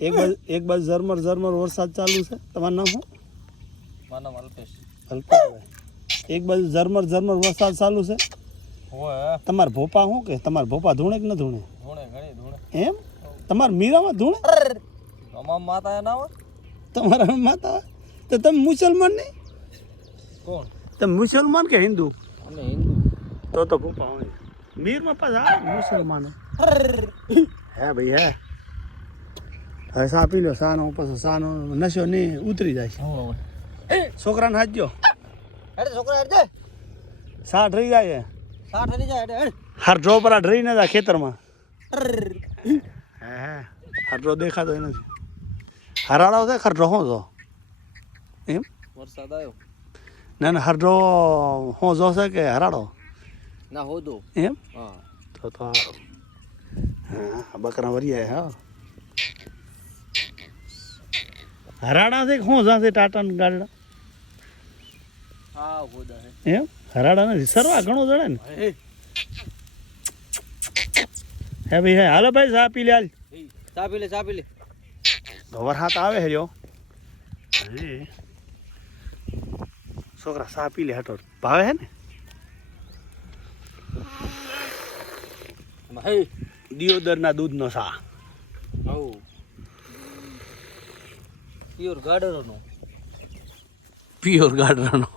એક બાજુ ઝરમર ઝરમર વરસાદ ચાલુ છે. તમારું નામ શું? મારું નામ અલ્પેશ. અલ્પેશભાઈ. એક બાજુ ઝરમર ઝરમર વરસાદ ચાલુ છે. હોય તમારા ભોપા શું કે તમારા ભોપા ધૂણે કે ન ધૂણે? ધૂણે ઘણી ધૂણે. એમ તમારા મીરામાં ધૂણે? અમામ માતા ના હોય. તમારા માતા તો તમે મુસલમાન નહીં? કોણ? તમે મુસલમાન કે હિન્દુ? અમે હિન્દુ. તો ભોપા હોય. મીરમાં પાછા મુસલમાન. હે ભાઈ હે. હવે સા પી લો. સાનો પછી સાનો નશો નહીં ઉતરી જાય છે. છોકરાને હાથજો. અરે છોકરા અરે સા ડરી જાય છે. સાઠ થઈ જાય અરે હરડ્રો પર ડરી ના જાય ખેતરમાં. હે હરડ્રો દેખાતો નથી. હરાડો છે ખરડો શું છો એમ? વરસાદ આવ્યો ના ના હરડ્રો શું જોશે કે હરાડો ના હોદો એમ? હા તો હા બકરા વરિયા હા હરાડા છે શું જશે ટાટા ગાડા હા હોદા એમ? હરાડા નથી સરવા ઘણું જડે ને. હે હે ભાઈ હે હાલો ભાઈ ચા પી લે હાલ. ચા પી લે વરસાદ આવે છે જો. છોકરા ચા પી લે હટો ભાવે હે ને. હે દિયોદરના દૂધનો ચા. હો પ્યોર ગાર્ડનનો પ્યોર ગાર્ડનનો.